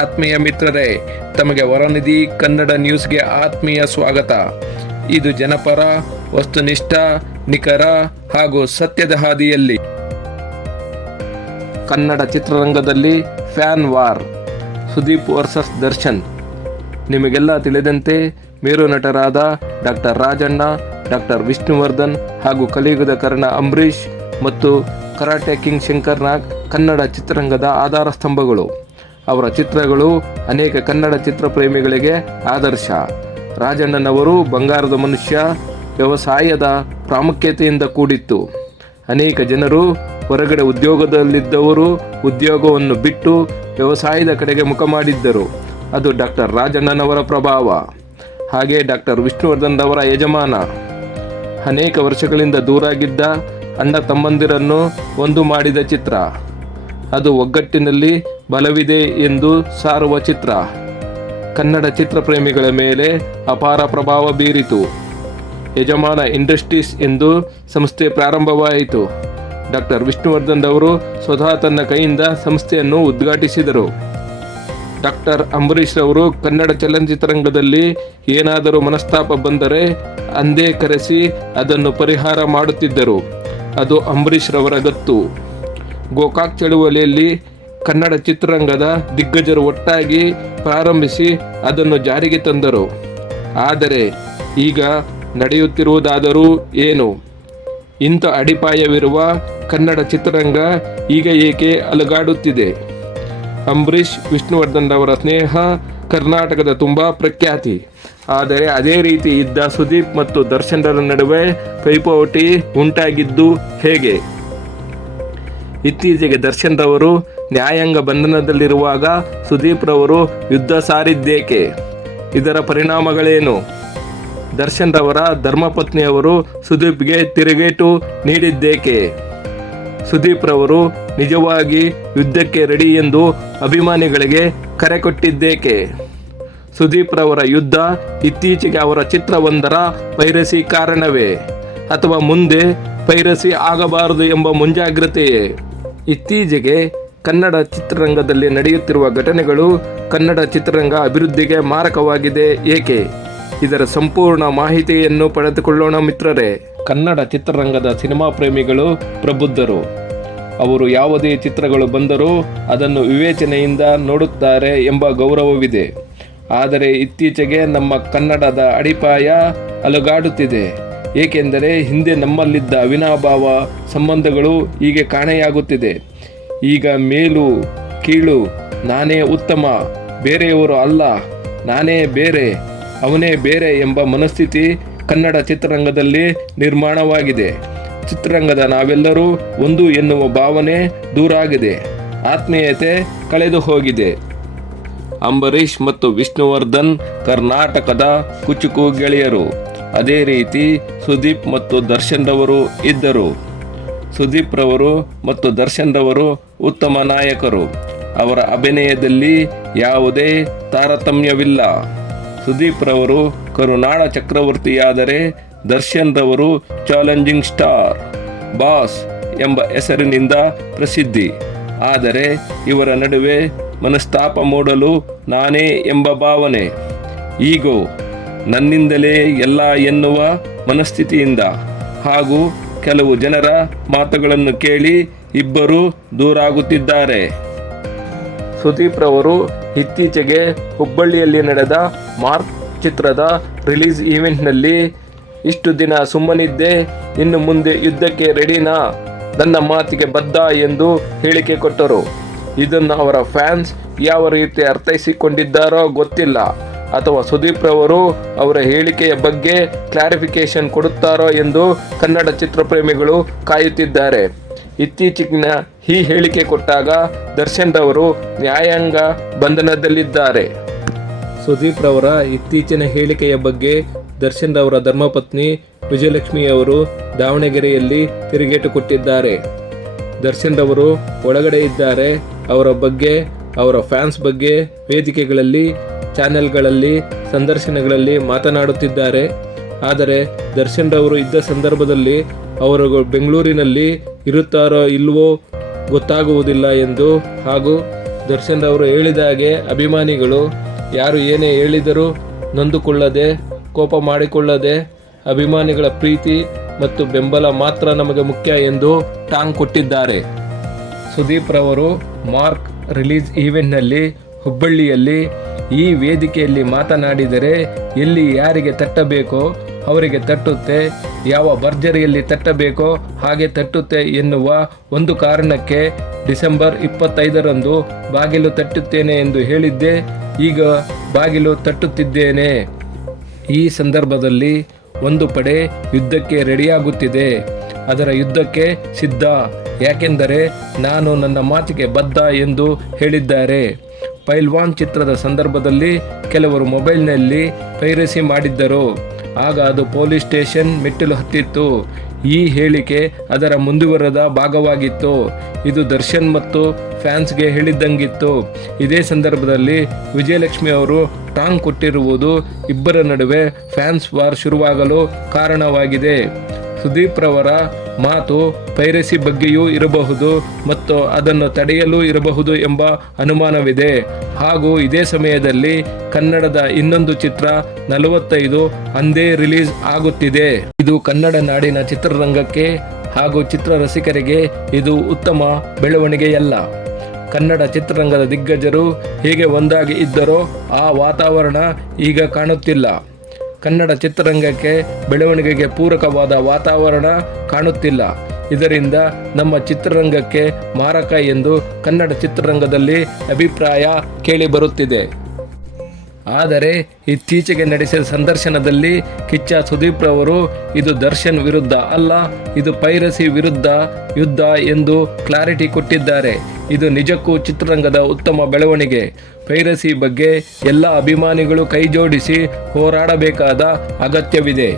ಆತ್ಮೀಯ ಮಿತ್ರರೇ, ತಮಗೆ ವರನಿಧಿ ಕನ್ನಡ ನ್ಯೂಸ್ಗೆ ಆತ್ಮೀಯ ಸ್ವಾಗತ. ಇದು ಜನಪರ, ವಸ್ತುನಿಷ್ಠ, ನಿಖರ ಹಾಗೂ ಸತ್ಯದ ಹಾದಿಯಲ್ಲಿ. ಕನ್ನಡ ಚಿತ್ರರಂಗದಲ್ಲಿ fan war, Sudeep versus Darshan. ನಿಮಗೆಲ್ಲ ತಿಳಿದಂತೆ ಮೇರು ನಟರಾದ ಡಾಕ್ಟರ್ ರಾಜಣ್ಣ, ಡಾಕ್ಟರ್ ವಿಷ್ಣುವರ್ಧನ್ ಹಾಗೂ ಕಲಿಯುಗದ ಕರ್ಣ ಅಂಬರೀಷ್ ಮತ್ತು ಕರಾಟೆ ಕಿಂಗ್ ಶಂಕರ್ ನಾಗ್ ಕನ್ನಡ ಚಿತ್ರರಂಗದ ಆಧಾರ ಸ್ತಂಭಗಳು. ಅವರ ಚಿತ್ರಗಳು ಅನೇಕ ಕನ್ನಡ ಚಿತ್ರಪ್ರೇಮಿಗಳಿಗೆ ಆದರ್ಶ. ರಾಜಣ್ಣನವರು ಬಂಗಾರದ ಮನುಷ್ಯ ವ್ಯವಸಾಯದ ಪ್ರಾಮುಖ್ಯತೆಯಿಂದ ಕೂಡಿತ್ತು. ಅನೇಕ ಜನರು ಹೊರಗಡೆ ಉದ್ಯೋಗದಲ್ಲಿದ್ದವರು ಉದ್ಯೋಗವನ್ನು ಬಿಟ್ಟು ವ್ಯವಸಾಯದ ಕಡೆಗೆ ಮುಖ ಮಾಡಿದ್ದರು. ಅದು ಡಾಕ್ಟರ್ ರಾಜಣ್ಣನವರ ಪ್ರಭಾವ. ಹಾಗೆ ಡಾಕ್ಟರ್ ವಿಷ್ಣುವರ್ಧನ್ ಅವರ ಯಜಮಾನ. ಅನೇಕ ವರ್ಷಗಳಿಂದ ದೂರಾಗಿದ್ದ ಅಣ್ಣ ತಮ್ಮಂದಿರನ್ನು ಒಂದು ಮಾಡಿದ ಚಿತ್ರ. ಅದು ಒಗ್ಗಟ್ಟಿನಲ್ಲಿ ಬಲವಿದೆ ಎಂದು ಸಾರುವ ಚಿತ್ರ. ಕನ್ನಡ ಚಿತ್ರಪ್ರೇಮಿಗಳ ಮೇಲೆ ಅಪಾರ ಪ್ರಭಾವ ಬೀರಿತು. ಯಜಮಾನ ಇಂಡಸ್ಟ್ರೀಸ್ ಎಂದು ಸಂಸ್ಥೆ ಪ್ರಾರಂಭವಾಯಿತು. ಡಾಕ್ಟರ್ ವಿಷ್ಣುವರ್ಧನ್ ಅವರು ಸ್ವತಃ ತನ್ನ ಕೈಯಿಂದ ಸಂಸ್ಥೆಯನ್ನು ಉದ್ಘಾಟಿಸಿದರು. ಡಾಕ್ಟರ್ ಅಂಬರೀಷ್ ಅವರು ಕನ್ನಡ ಚಲನಚಿತ್ರರಂಗದಲ್ಲಿ ಏನಾದರೂ ಮನಸ್ತಾಪ ಬಂದರೆ ಅಂದೇ ಕರೆಸಿ ಅದನ್ನು ಪರಿಹಾರ ಮಾಡುತ್ತಿದ್ದರು. ಅದು ಅಂಬರೀಷ್ ರವರ ಗತ್ತು. ಗೋಕಾಕ್ ಚಳುವಳಿಯಲ್ಲಿ ಕನ್ನಡ ಚಿತ್ರರಂಗದ ದಿಗ್ಗಜರು ಒಟ್ಟಾಗಿ ಪ್ರಾರಂಭಿಸಿ ಅದನ್ನು ಜಾರಿಗೆ ತಂದರು. ಆದರೆ ಈಗ ನಡೆಯುತ್ತಿರುವುದಾದರೂ ಏನು? ಇಂಥ ಅಡಿಪಾಯವಿರುವ ಕನ್ನಡ ಚಿತ್ರರಂಗ ಈಗ ಏಕೆ ಅಲುಗಾಡುತ್ತಿದೆ? ಅಂಬರೀಷ್ ವಿಷ್ಣುವರ್ಧನ್ ಅವರ ಸ್ನೇಹ ಕರ್ನಾಟಕದ ತುಂಬ ಪ್ರಖ್ಯಾತಿ. ಆದರೆ ಅದೇ ರೀತಿ ಇದ್ದ ಸುದೀಪ್ ಮತ್ತು ದರ್ಶನ್ರ ನಡುವೆ ಪೈಪೋಟಿ ಉಂಟಾಗಿದ್ದು ಹೇಗೆ? ಇತ್ತೀಚೆಗೆ ದರ್ಶನ್ ರವರು ನ್ಯಾಯಾಂಗ ಬಂಧನದಲ್ಲಿರುವಾಗ ಸುದೀಪ್ ರವರು ಯುದ್ಧ ಸಾರಿದ್ದೇಕೆ? ಇದರ ಪರಿಣಾಮಗಳೇನು? ದರ್ಶನ್ ರವರ ಧರ್ಮಪತ್ನಿಯವರು ಸುದೀಪ್ಗೆ ತಿರುಗೇಟು ನೀಡಿದ್ದೇಕೆ? ಸುದೀಪ್ ರವರು ನಿಜವಾಗಿ ಯುದ್ಧಕ್ಕೆ ರೆಡಿ ಎಂದು ಅಭಿಮಾನಿಗಳಿಗೆ ಕರೆ ಕೊಟ್ಟಿದ್ದೇಕೆ? ಸುದೀಪ್ ರವರ ಯುದ್ಧ ಇತ್ತೀಚೆಗೆ ಅವರ ಚಿತ್ರವೊಂದರ ಪೈರಸಿ ಕಾರಣವೇ, ಅಥವಾ ಮುಂದೆ ಪೈರಸಿ ಆಗಬಾರದು ಎಂಬ ಮುಂಜಾಗ್ರತೆಯೇ? ಇತ್ತೀಚೆಗೆ ಕನ್ನಡ ಚಿತ್ರರಂಗದಲ್ಲಿ ನಡೆಯುತ್ತಿರುವ ಘಟನೆಗಳು ಕನ್ನಡ ಚಿತ್ರರಂಗ ಅಭಿವೃದ್ಧಿಗೆ ಮಾರಕವಾಗಿದೆ ಏಕೆ? ಇದರ ಸಂಪೂರ್ಣ ಮಾಹಿತಿಯನ್ನು ಪಡೆದುಕೊಳ್ಳೋಣ ಮಿತ್ರರೇ. ಕನ್ನಡ ಚಿತ್ರರಂಗದ ಸಿನಿಮಾ ಪ್ರೇಮಿಗಳು ಪ್ರಬುದ್ಧರು. ಅವರು ಯಾವುದೇ ಚಿತ್ರಗಳು ಬಂದರೂ ಅದನ್ನು ವಿವೇಚನೆಯಿಂದ ನೋಡುತ್ತಾರೆ ಎಂಬ ಗೌರವವಿದೆ. ಆದರೆ ಇತ್ತೀಚೆಗೆ ನಮ್ಮ ಕನ್ನಡದ ಅಡಿಪಾಯ ಅಲುಗಾಡುತ್ತಿದೆ. ಏಕೆಂದರೆ ಹಿಂದೆ ನಮ್ಮಲ್ಲಿದ್ದ ಅವಿನಾಭಾವ ಸಂಬಂಧಗಳು ಹೀಗೆ ಕಾಣೆಯಾಗುತ್ತಿದೆ. ಈಗ ಮೇಲು ಕೀಳು, ನಾನೇ ಉತ್ತಮ, ಬೇರೆಯವರು ಅಲ್ಲ, ನಾನೇ ಬೇರೆ, ಅವನೇ ಬೇರೆ ಎಂಬ ಮನಸ್ಥಿತಿ ಕನ್ನಡ ಚಿತ್ರರಂಗದಲ್ಲಿ ನಿರ್ಮಾಣವಾಗಿದೆ. ಚಿತ್ರರಂಗದ ನಾವೆಲ್ಲರೂ ಒಂದು ಎನ್ನುವ ಭಾವನೆ ದೂರಾಗಿದೆ. ಆತ್ಮೀಯತೆ ಕಳೆದು ಹೋಗಿದೆ. ಅಂಬರೀಷ್ ಮತ್ತು ವಿಷ್ಣುವರ್ಧನ್ ಕರ್ನಾಟಕದ ಕುಚುಕು ಗೆಳೆಯರು. ಅದೇ ರೀತಿ ಸುದೀಪ್ ಮತ್ತು ದರ್ಶನ್ ರವರು ಇದ್ದರು. ಸುದೀಪ್ ರವರು ಮತ್ತು ದರ್ಶನ್ ರವರು ಉತ್ತಮ ನಾಯಕರು. ಅವರ ಅಭಿನಯದಲ್ಲಿ ಯಾವುದೇ ತಾರತಮ್ಯವಿಲ್ಲ. ಸುದೀಪ್ ರವರು ಕರುನಾಡ ಚಕ್ರವರ್ತಿಯಾದರೆ ದರ್ಶನ್ ರವರು ಚಾಲೆಂಜಿಂಗ್ ಸ್ಟಾರ್, ಬಾಸ್ ಎಂಬ ಹೆಸರಿನಿಂದ ಪ್ರಸಿದ್ಧಿ. ಆದರೆ ಇವರ ನಡುವೆ ಮನಸ್ತಾಪ ಮೂಡಲು ನಾನೇ ಎಂಬ ಭಾವನೆ, ಈಗೋ, ನನ್ನಿಂದಲೇ ಎಲ್ಲ ಎನ್ನುವ ಮನಸ್ಥಿತಿಯಿಂದ ಹಾಗೂ ಕೆಲವು ಜನರ ಮಾತುಗಳನ್ನು ಕೇಳಿ ಇಬ್ಬರು ದೂರಾಗುತ್ತಿದ್ದಾರೆ. ಸುದೀಪ್ ರವರು ಇತ್ತೀಚೆಗೆ ಹುಬ್ಬಳ್ಳಿಯಲ್ಲಿ ನಡೆದ ಮಾರ್ಕ್ ಚಿತ್ರದ ರಿಲೀಸ್ ಈವೆಂಟ್ನಲ್ಲಿ ಇಷ್ಟು ದಿನ ಸುಮ್ಮನಿದ್ದೆ, ಇನ್ನು ಮುಂದೆ ಯುದ್ಧಕ್ಕೆ ರೆಡಿನಾ, ನನ್ನ ಮಾತಿಗೆ ಬದ್ಧ ಎಂದು ಹೇಳಿಕೆ ಕೊಟ್ಟರು. ಇದನ್ನು ಅವರ ಫ್ಯಾನ್ಸ್ ಯಾವ ರೀತಿ ಅರ್ಥೈಸಿಕೊಂಡಿದ್ದಾರೋ ಗೊತ್ತಿಲ್ಲ. ಅಥವಾ ಸುದೀಪ್ ರವರು ಅವರ ಹೇಳಿಕೆಯ ಬಗ್ಗೆ ಕ್ಲಾರಿಫಿಕೇಶನ್ ಕೊಡುತ್ತಾರೋ ಎಂದು ಕನ್ನಡ ಚಿತ್ರಪ್ರೇಮಿಗಳು ಕಾಯುತ್ತಿದ್ದಾರೆ. ಇತ್ತೀಚಿನ ಈ ಹೇಳಿಕೆ ಕೊಟ್ಟಾಗ ದರ್ಶನ್ ರವರು ನ್ಯಾಯಾಂಗ ಬಂಧನದಲ್ಲಿದ್ದಾರೆ. ಸುದೀಪ್ ರವರ ಇತ್ತೀಚಿನ ಹೇಳಿಕೆಯ ಬಗ್ಗೆ ದರ್ಶನ್ ರವರ ಧರ್ಮಪತ್ನಿ ವಿಜಯಲಕ್ಷ್ಮಿಯವರು ದಾವಣಗೆರೆಯಲ್ಲಿ ತಿರುಗೇಟು ಕೊಟ್ಟಿದ್ದಾರೆ. ದರ್ಶನ್ ರವರು ಒಳಗಡೆ ಇದ್ದಾರೆ. ಅವರ ಬಗ್ಗೆ, ಅವರ ಫ್ಯಾನ್ಸ್ ಬಗ್ಗೆ ವೇದಿಕೆಗಳಲ್ಲಿ, ಚಾನೆಲ್ಗಳಲ್ಲಿ, ಸಂದರ್ಶನಗಳಲ್ಲಿ ಮಾತನಾಡುತ್ತಿದ್ದಾರೆ. ಆದರೆ ದರ್ಶನ್ ರವರು ಇದ್ದ ಸಂದರ್ಭದಲ್ಲಿ ಅವರು ಬೆಂಗಳೂರಿನಲ್ಲಿ ಇರುತ್ತಾರೋ ಇಲ್ವೋ ಗೊತ್ತಾಗುವುದಿಲ್ಲ ಎಂದು ಹಾಗೂ ದರ್ಶನ್ ಅವರು ಹೇಳಿದ ಹಾಗೆ ಅಭಿಮಾನಿಗಳು ಯಾರು ಏನೇ ಹೇಳಿದರೂ ನೊಂದುಕೊಳ್ಳದೆ, ಕೋಪ ಮಾಡಿಕೊಳ್ಳದೆ, ಅಭಿಮಾನಿಗಳ ಪ್ರೀತಿ ಮತ್ತು ಬೆಂಬಲ ಮಾತ್ರ ನಮಗೆ ಮುಖ್ಯ ಎಂದು ಟಾಂಗ್ ಕೊಟ್ಟಿದ್ದಾರೆ. ಸುದೀಪ್ ರವರು ಮಾರ್ಕ್ ರಿಲೀಸ್ ಈವೆಂಟ್ನಲ್ಲಿ ಹುಬ್ಬಳ್ಳಿಯಲ್ಲಿ ಈ ವೇದಿಕೆಯಲ್ಲಿ ಮಾತನಾಡಿದರೆ ಎಲ್ಲಿ ಯಾರಿಗೆ ತಟ್ಟಬೇಕೋ ಅವರಿಗೆ ತಟ್ಟುತ್ತೆ, ಯಾವ ಭರ್ಜರಿಯಲ್ಲಿ ತಟ್ಟಬೇಕೋ ಹಾಗೆ ತಟ್ಟುತ್ತೆ ಎನ್ನುವ ಒಂದು ಕಾರಣಕ್ಕೆ ಡಿಸೆಂಬರ್ 25ರಂದು ಬಾಗಿಲು ತಟ್ಟುತ್ತೇನೆ ಎಂದು ಹೇಳಿದ್ದೆ. ಈಗ ಬಾಗಿಲು ತಟ್ಟುತ್ತಿದ್ದೇನೆ. ಈ ಸಂದರ್ಭದಲ್ಲಿ ಒಂದು ಪಡೆ ಯುದ್ಧಕ್ಕೆ ರೆಡಿಯಾಗುತ್ತಿದೆ. ಅದರ ಯುದ್ಧಕ್ಕೆ ಸಿದ್ಧ, ಯಾಕೆಂದರೆ ನಾನು ನನ್ನ ಮಾತಿಗೆ ಬದ್ಧ ಎಂದು ಹೇಳಿದ್ದಾರೆ. ಪೈಲ್ವಾನ್ ಚಿತ್ರದ ಸಂದರ್ಭದಲ್ಲಿ ಕೆಲವರು ಮೊಬೈಲ್ನಲ್ಲಿ ಪೈರಸಿ ಮಾಡಿದ್ದರು. ಆಗ ಅದು ಪೊಲೀಸ್ ಸ್ಟೇಷನ್ ಮೆಟ್ಟಿಲು ಹತ್ತಿತ್ತು. ಈ ಹೇಳಿಕೆ ಅದರ ಮುಂದುವರೆದ ಭಾಗವಾಗಿತ್ತು. ಇದು ದರ್ಶನ್ ಮತ್ತು ಫ್ಯಾನ್ಸ್ಗೆ ಹೇಳಿದ್ದಂಗಿತ್ತು. ಇದೇ ಸಂದರ್ಭದಲ್ಲಿ ವಿಜಯಲಕ್ಷ್ಮಿ ಅವರು ಟಾಂಗ್ ಕೊಟ್ಟಿರುವುದು ಇಬ್ಬರ ನಡುವೆ ಫ್ಯಾನ್ಸ್ ವಾರ್ ಶುರುವಾಗಲು ಕಾರಣವಾಗಿದೆ. ಸುದೀಪ್ ರವರ ಮಾತು ಪೈರಸಿ ಬಗ್ಗೆಯೂ ಇರಬಹುದು ಮತ್ತು ಅದನ್ನು ತಡೆಯಲು ಇರಬಹುದು ಎಂಬ ಅನುಮಾನವಿದೆ. ಹಾಗೂ ಇದೇ ಸಮಯದಲ್ಲಿ ಕನ್ನಡದ ಇನ್ನೊಂದು ಚಿತ್ರ 45 ಅಂದೇ ರಿಲೀಸ್ ಆಗುತ್ತಿದೆ. ಇದು ಕನ್ನಡ ನಾಡಿನ ಚಿತ್ರರಂಗಕ್ಕೆ ಹಾಗೂ ಚಿತ್ರ ರಸಿಕರಿಗೆ ಇದು ಉತ್ತಮ ಬೆಳವಣಿಗೆಯಲ್ಲ. ಕನ್ನಡ ಚಿತ್ರರಂಗದ ದಿಗ್ಗಜರು ಹೇಗೆ ಒಂದಾಗಿ ಇದ್ದರೋ ಆ ವಾತಾವರಣ ಈಗ ಕಾಣುತ್ತಿಲ್ಲ. ಕನ್ನಡ ಚಿತ್ರರಂಗಕ್ಕೆ ಬೆಳವಣಿಗೆಗೆ ಪೂರಕವಾದ ವಾತಾವರಣ ಕಾಣುತ್ತಿಲ್ಲ. ಇದರಿಂದ ನಮ್ಮ ಚಿತ್ರರಂಗಕ್ಕೆ ಮಾರಕ ಎಂದು ಕನ್ನಡ ಚಿತ್ರರಂಗದಲ್ಲಿ ಅಭಿಪ್ರಾಯ ಕೇಳಿಬರುತ್ತಿದೆ. ಆದರೆ ಇತ್ತೀಚೆಗೆ ನಡೆಸಿದ ಸಂದರ್ಶನದಲ್ಲಿ ಕಿಚ್ಚ ಸುದೀಪ್ ರವರು ಇದು ದರ್ಶನ್ ವಿರುದ್ಧ ಅಲ್ಲ, ಇದು ಪೈರಸಿ ವಿರುದ್ಧ ಯುದ್ಧ ಎಂದು ಕ್ಲಾರಿಟಿ ಕೊಟ್ಟಿದ್ದಾರೆ. ಇದು ನಿಜಕ್ಕೂ ಚಿತ್ರರಂಗದ ಉತ್ತಮ ಬೆಳವಣಿಗೆ. ಪೈರಸಿ ಬಗ್ಗೆ ಎಲ್ಲ ಅಭಿಮಾನಿಗಳು ಕೈಜೋಡಿಸಿ ಹೋರಾಡಬೇಕಾದ ಅಗತ್ಯವಿದೆ.